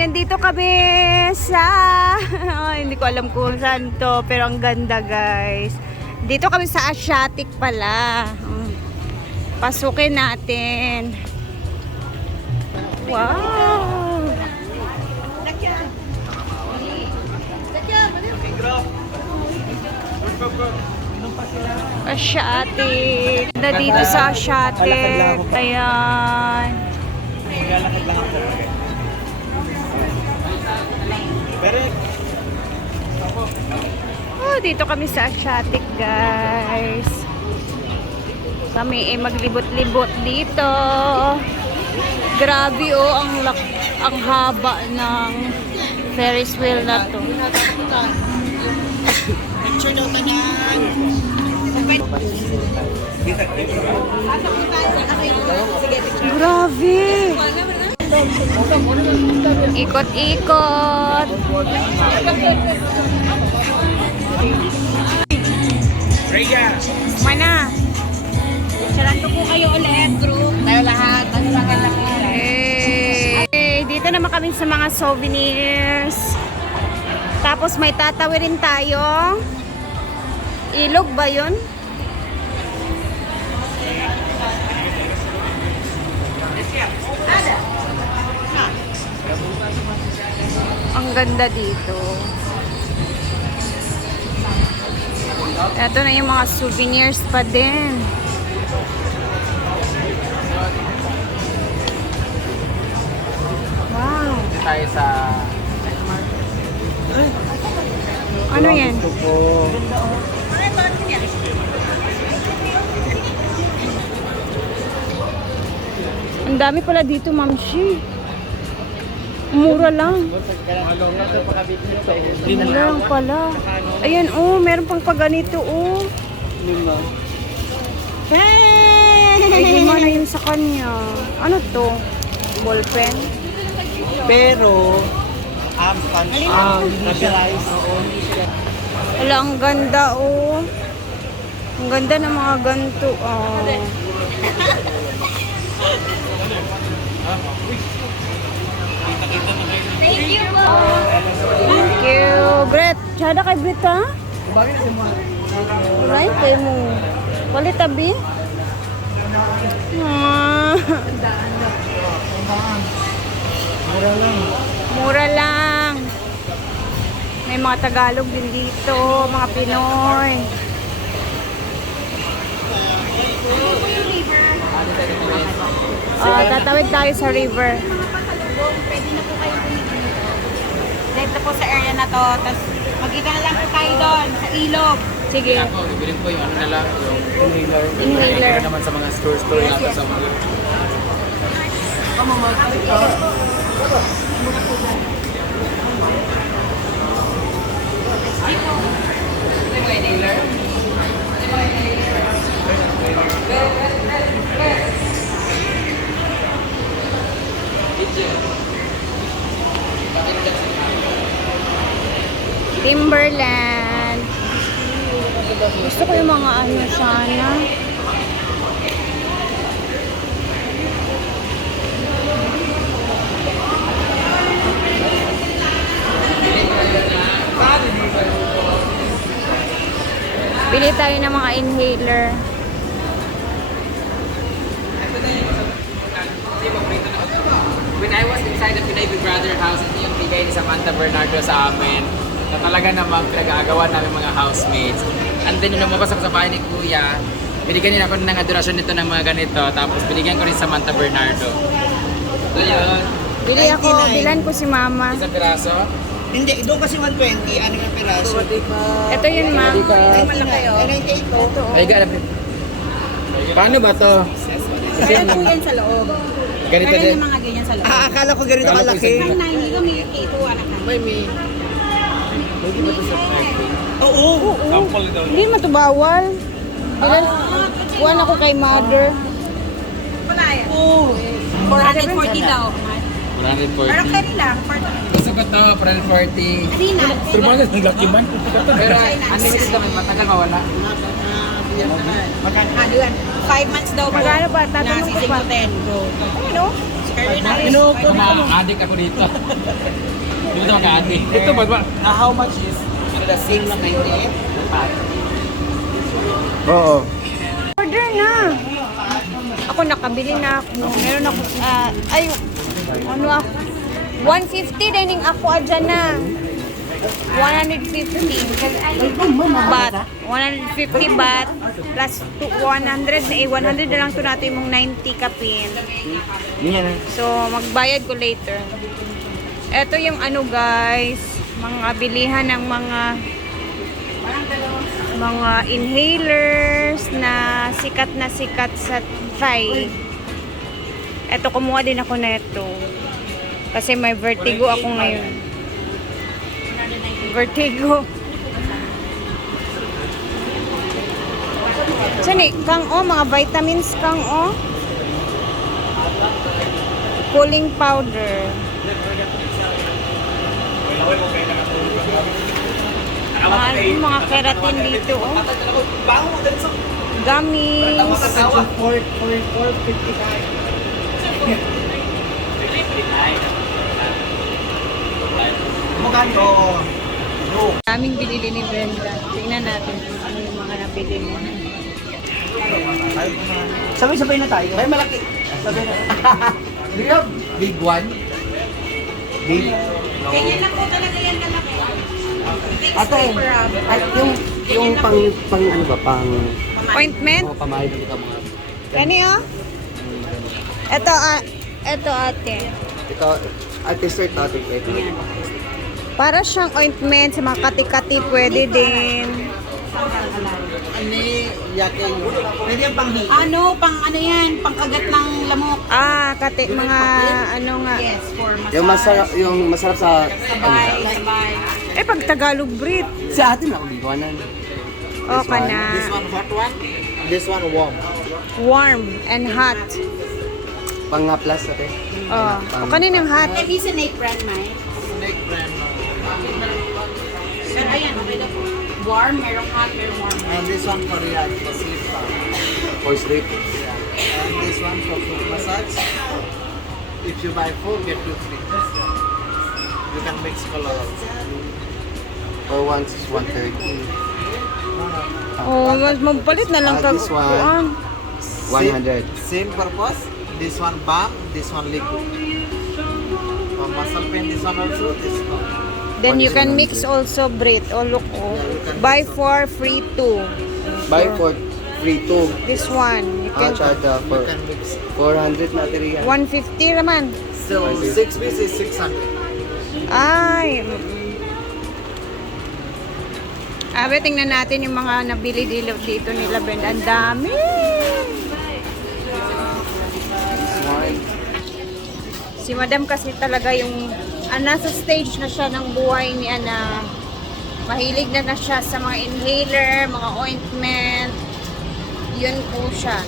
nandito kami sa... Ay, hindi ko alam kung saan to, pero ang ganda guys. Dito kami sa Asiatic pala. Pasukin natin. Wow! Asiatic. Na dito sa Asiatic. Ayan. Naglalakad dito kami sa Asiatic, guys. Kami eh maglibot-libot dito. Grabe oh, ang lak ang haba ng Ferris wheel na to. picture daw tanyan. Grabe! Ikot-ikot. Rhea! Mana? Sarando po kayo ulit, group. Tayo lahat. Ano lang lang. Eh, eh, dito naman kami sa mga souvenirs. Tapos may tatawirin tayo. Ilog ba yun? Ang ganda dito. Ito na yung mga souvenirs pa din. Wow. Tayo sa... Ano yan? Ang dami pala dito, Ma'am Shi. Mura lang. Mura lang pala. Ayan, oh, meron pang pa ganito, oh. Lima. Ay, lima na yun sa kanya. Ano to? Ballpen? Pero, um, um, naturalized. Wala, ang ganda, oh. Ang ganda ng mga ganito, oh. Thank you po. Thank you. Brett, tsada kay Brett, ha? Wala yun kayo mo. Palit tabi. Ah. Mura lang. Mura lang. May mga Tagalog din dito, mga Pinoy. Ah, tatawid tayo sa river. Pwede na po kayo bumili. Dito po sa area na to. Tapos magkita na lang po tayo doon sa ilog. Sige. Ako, bibilin ko yung ano na lang, yung Inhaler. Inhaler. Naman sa mga store-store yata sa mga Timberland. Gusto ko yung mga ano sana. Bili tayo ng mga inhaler. I was inside the Pinay Big Brother house, ito yung bigay ni Samantha Bernardo sa amin na talaga namang pinag-aagawan namin mga housemates. And then, nung lumabas ako sa bahay ni Kuya, binigyan niya ako ng adorasyon nito ng mga ganito. Tapos binigyan ko rin Samantha Bernardo. So yun, Bili ako, bilan ko si mama. isang piraso. Hindi, doon kasi 120, ano yung piraso? Ito yun, ma'am. Ay, man lang kayo. Ay, 98 to. Ay, ganap. Paano ba to? Meron po yan sa loob. Ganito Meron din. yung mga ganyan sa loob. Ah, akala ko ganito Akala kalaki. isang- May 9 kami, 8 to anak namin. May may. Oo. Sample daw. Hindi matubawal. Ilan? Ah. Kuha na ko kay mother. Wala eh. Oo. 440 daw. 140. Pero kaya lang, Gusto ko to, friend 40. peanuts. Pero bakit ang laki man? Pero, ang minutes daw, matagal mawala. Magkano? Ah, diyan. 5 months daw po. Magkano pa? Tatanong ko pa. bro. Ano? Ano ko dito? Adik ako dito. Dito mag-adik. Ito ba? Uh, how much is? The 698? Oo. Order na. Ako nakabili na ako. Meron ako, uh, ay, ano ako? 150 dining ako ah, adyan na. 150 baht. 150 baht plus two- 100 eh 100 na lang to natin mong 90 kapin. Na. So magbayad ko later. Ito yung ano guys, mga bilihan ng mga mga inhalers na sikat na sikat sa Thai. Ito kumuha din ako nito. Kasi may vertigo ako ngayon. Vertigo. Sani, kang o, mga vitamins kang o. Cooling powder. Mga, ano, mga keratin dito, a... Gummies. Asawa. 4, 4, Daming binili ni Brenda. Tingnan natin kung ano yung mga nabili mo. Sabay-sabay na tayo. May malaki. Sabay na. Do you have big one? Big? Ganyan na po talaga yan kalaki. Ate, at yung yung pang pang ano ba pang Ointment? oh, pamahid ng mga Kani, oh. Ito, ah, ito ate. ito ate sir topic eh. Para siyang ointment sa mga kati-kati pwede din. Ani, yake. Pwede yung panghi. Ano, pang ano yan, pang kagat ng lamok. Ah, kati, mga ano nga. Yes, for massage. Yung masarap yung masarap sa Sabay, sabay. Eh, pag Tagalog Brit. sa atin ako bigwanan. O ka na. one hot one? This one warm. Warm and hot. Pang nga plus ate. Oh. O kaninang hot. Have you snake brand, Mike? Snake brand. Warm, merong hot, merong warm. And this one for Riyadh, for sleep bar. For sleep. And this one for foot massage. If you buy four, get two free. You can mix color also. For once is 130. Oh, mas mapalit na lang Ah, kag this one. kuan. 100. Same, same purpose. This one balm, this one liquid. For muscle pain, this one also, this one. Then you can One mix also Brit. Oh, look oh. Buy four, free two. Buy for free two. This one. You Ah, can tsada can mix. 400 na teriya. 150 naman. So, six piece is 600. Ay. Abe, tingnan natin yung mga nabili dito, dito nila Brenda. Ang dami! Si Madam kasi talaga yung ah, nasa stage na siya ng buhay ni Ana. Mahilig na na siya sa mga inhaler, mga ointment. Yun po siya.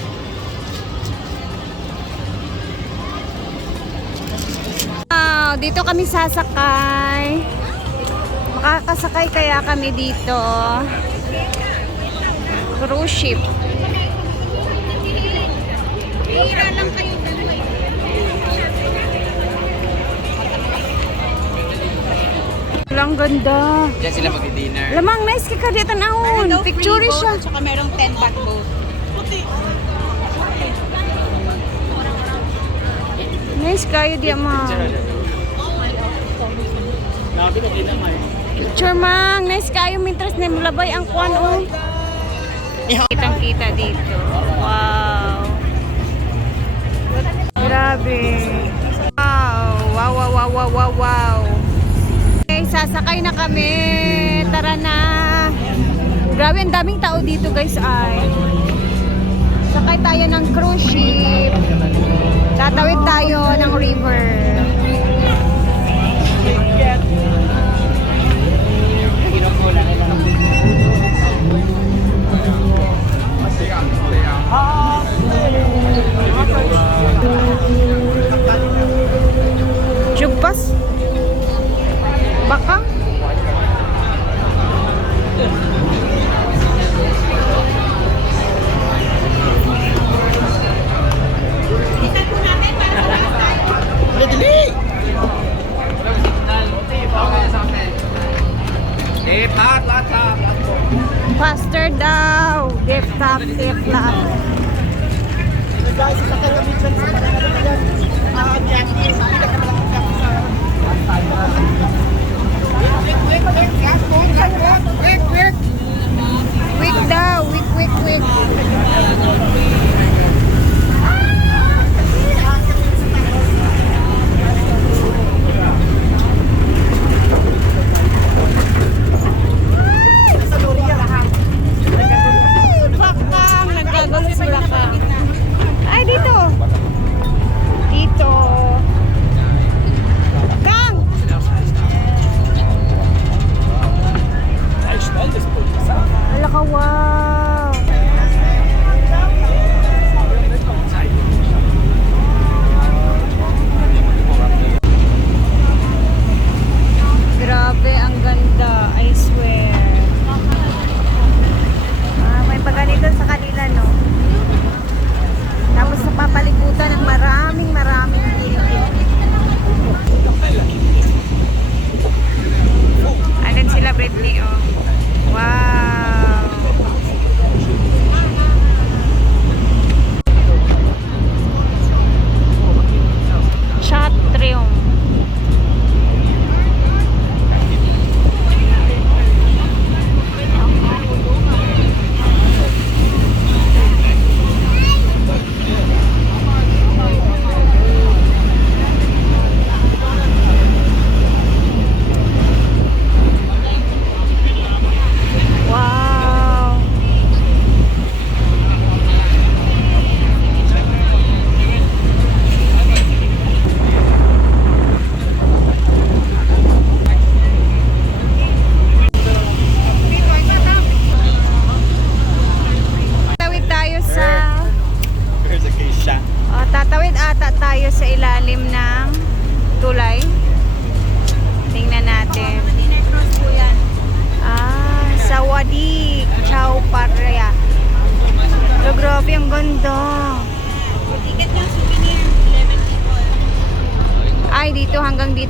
Wow, dito kami sasakay. Makakasakay kaya kami dito. Cruise ship. Hira lang kayo Lang ganda. Diyan sila mag-dinner. Lamang nice ka ka dito naon. Hello, Picture siya. boat, Tsaka merong 10 baht boat. Nice kayo di ma. Picture mang. Nice kayo mintras na mulabay ang kuan o. Kitang kita dito. Wow. Grabe. Wow. Wow, wow, wow, wow, wow, sasakay na kami. Tara na. Grabe, ang daming tao dito guys ay. Sakay tayo ng cruise ship. Tatawid tayo ng river. Faster daw. Dip top, dip top. Quick daw. Quick, quick, quick.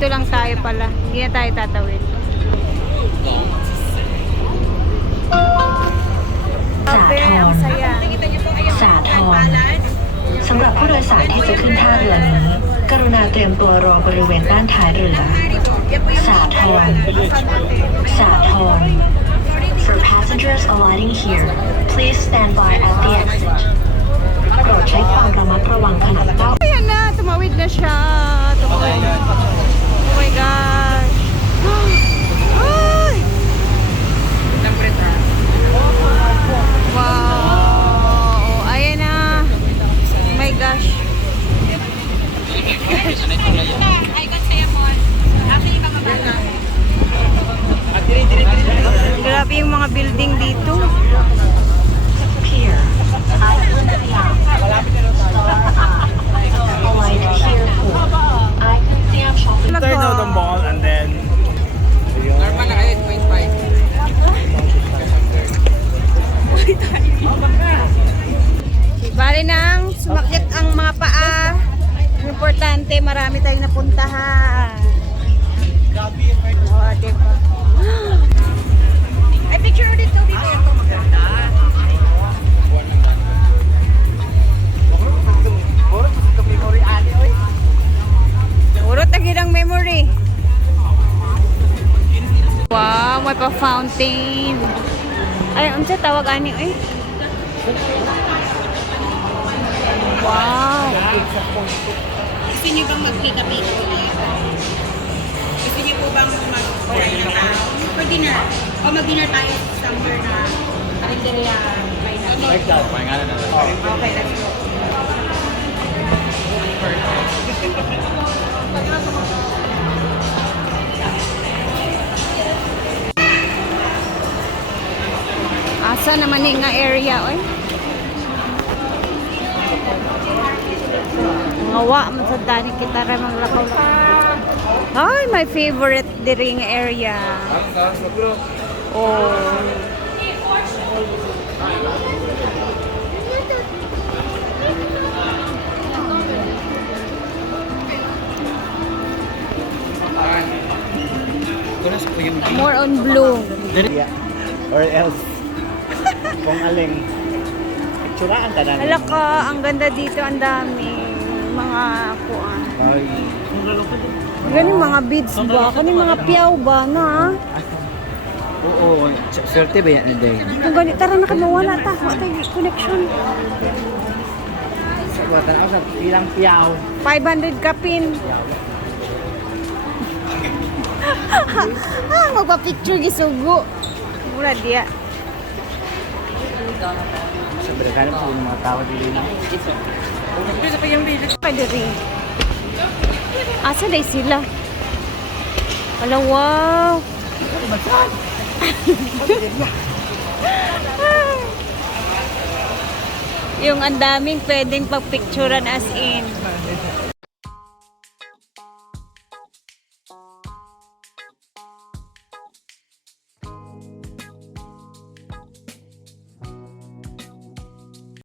Dito lang tayo pala. Hindi na tayo tatawid. Grabe, ang saya. Nakikita niyo po, ayun, สาทร balance. สำหรับผู้โดยสารที่จะขึ้นท่าเรือนี้ กรุณาเตรียมตัวรอบริเวณด้านท้ายเรือ Yan po yung สาทรสาทร For passengers alighting here please stand by at the exit โปรดใช้ความระมัดระวังขณะก้าว Ayan na, tumawid na siya. Tumawid. Oh Bali nang sumakit ang mga paa. Importante, marami tayong napuntahan. Oh, diba? Ay, picture ulit to dito. Puro tagid ang memory. Wow, may pa fountain. Ay, unsa tawag ani eh? Gusto niyo bang magpika-pika ulit? Gusto niyo po bang mag-Chinatown? For dinner. O mag-dinner tayo somewhere na karinderya by night. Pahingalan na lang. Okay, let's go. Asa naman nga area oy? Mga wa man sa dani kita ra mang lakaw. Ay, my favorite diri nga area. Oh. More on blue. Or else, kung aling picturaan ka na. Hala ka, ang ganda dito, ang dami mga kuan. Ay. Galing mga beads ba? Kaning mga piyaw ba na? Oo, swerte ba yan day? Kung ganit, tara na kami, wala ta. Wala tayo connection. Sa buwatan ako sa ilang piyaw. 500 kapin. ah, magpa-picture gisugo. Mura diya. Sa beragano sa mga tao dito na. Pwede rin. Asa day sila? Wala, wow. yung ang daming pwedeng pagpicturean as in.